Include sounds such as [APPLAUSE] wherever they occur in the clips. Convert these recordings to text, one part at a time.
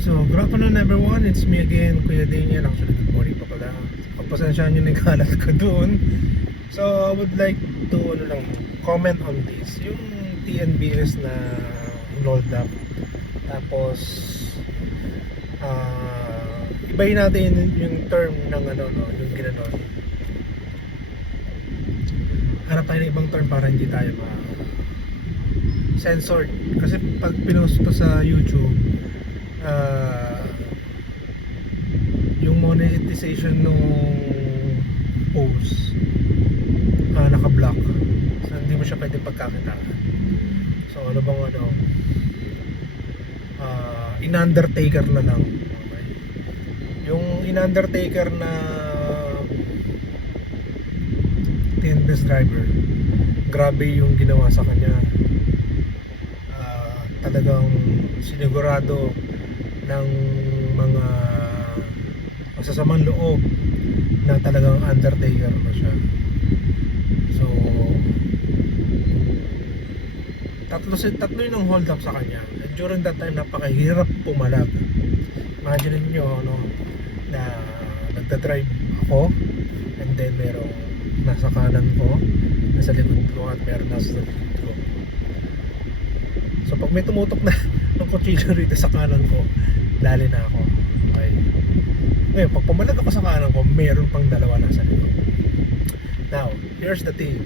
So, good afternoon everyone. It's me again, Kuya Daniel. Actually, good morning pa pala. Pagpasensyaan nyo na yung kalat ko doon. So, I would like to ano lang, comment on this. Yung TNBS na load up. Tapos, ah ibahin natin yung, term ng ano, no, yung ginanon. Hanap tayo ng ibang term para hindi tayo ma censored. Kasi pag pinost to sa YouTube, ah yung monetization nung post ah naka-block. So hindi mo siya pwede pagkakitaan so ano bang ano ah in-undertaker na lang. Okay. yung in-undertaker na TNBS driver grabe yung ginawa sa kanya. Ah, talagang sinigurado ng mga masasamang loob na talagang undertaker na siya. So, tatlo, tatlo yun ang hold up sa kanya. And during that time, napakahirap pumalag. Imagine nyo, no, na nagda-drive ako and then merong nasa kanan ko, nasa likod ko at meron nasa likod ko. So pag may tumutok na [LAUGHS] ng kutsilyo rito sa kanan ko, dali na ako. Okay. Ngayon, pag pumalag ako sa kanan ko, meron pang dalawa nasa likod. Now, here's the thing.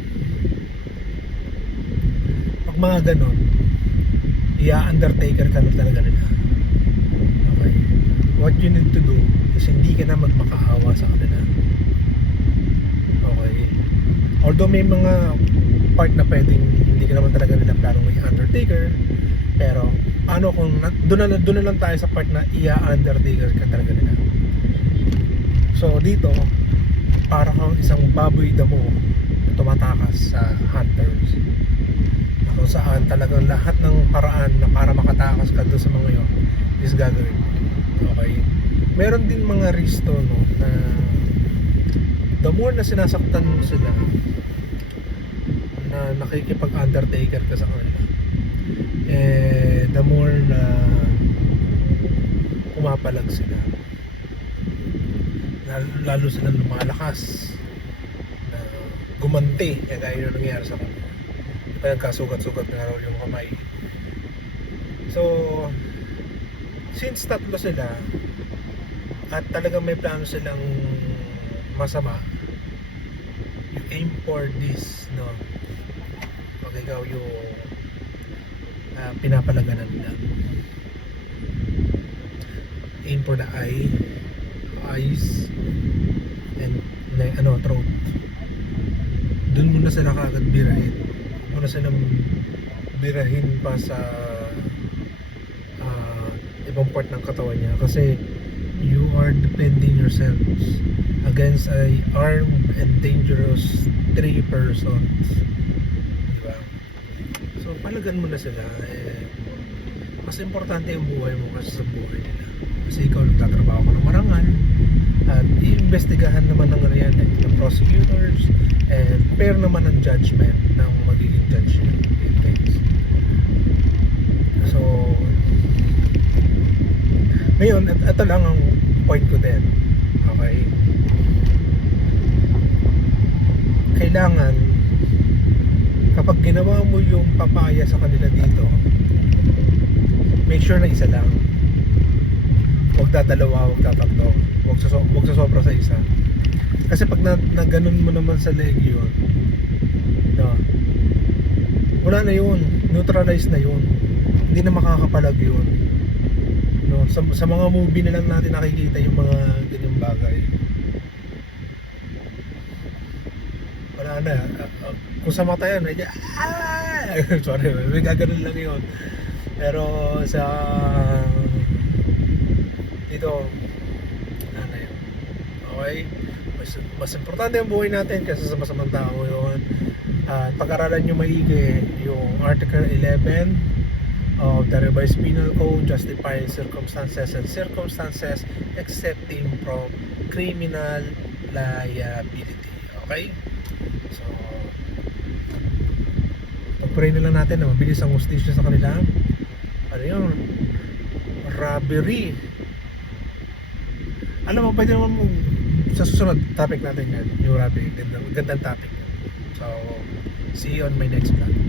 Pag mga ganon, iya-undertaker ka na talaga nila. Okay. What you need to do is hindi ka na magmakaawa sa kanila. Okay. Although may mga part na pwedeng hindi ka naman talaga nila planong may undertaker, pero ano kung doon na doon na lang tayo sa part na iya-undertaker ka talaga nila. So dito, para kang isang baboy damo na tumatakas sa hunters. Kung saan talagang lahat ng paraan na para makatakas ka doon sa mga yon is gagawin. Okay? Meron din mga risto no na the more na sinasaktan mo sila na nakikipag-undertaker ka sa kanila eh the more na pumapalag sila. Lalo, lalo silang lumalakas na gumanti eh, gaya yung nangyayari sa kanila nagkasugat-sugat na raw yung kamay. So since tatlo sila at talagang may plano silang masama you aim for this no? Pag ikaw yung ah, pinapalaganan nila. Aim for the eye eyes and na, ano throat. Dun muna sila kagad birahin. Muna silang birahin pa sa ah, ibang part ng katawan niya. Kasi you are defending yourselves against a armed and dangerous three persons so palagan mo na sila eh, mas importante yung buhay mo kasi sa buhay nila. Kasi ikaw nagtatrabaho ka ng marangal at iimbestigahan naman ng ano yan eh, ng prosecutors and fair naman ang judgment ng magiging judge in case so ngayon at ito lang ang point ko din. Okay? Kailangan kapag ginawa mo yung papaya sa kanila dito make sure na isa lang. Huwag dadalawa, huwag tatatlo. Huwag sa, huwag sa sobra sa isa. Kasi pag na, na ganun mo naman sa leg yun no, wala na yun. Neutralize na yun. Hindi na makakapalag yun. No, sa, sa mga movie na lang natin nakikita yung mga ganyang bagay uh, uh, kung sa mata yan medyo ah! [LAUGHS] sorry may gaganon lang yun. Pero sa dito na yun okay? Mas, mas importante ang buhay natin kasi sa masamang tao yun. At pag-aralan nyo maigi yung Article 11 of the Revised Penal Code justifying circumstances and circumstances accepting from criminal liability okay so pag-pray na lang natin na mabilis ang hustisya sa kanila ano yun robbery. Alam mo, pwede naman mong sa susunod topic natin yan, yung robbery. Gandang, gandang topic. So, see you on my next vlog.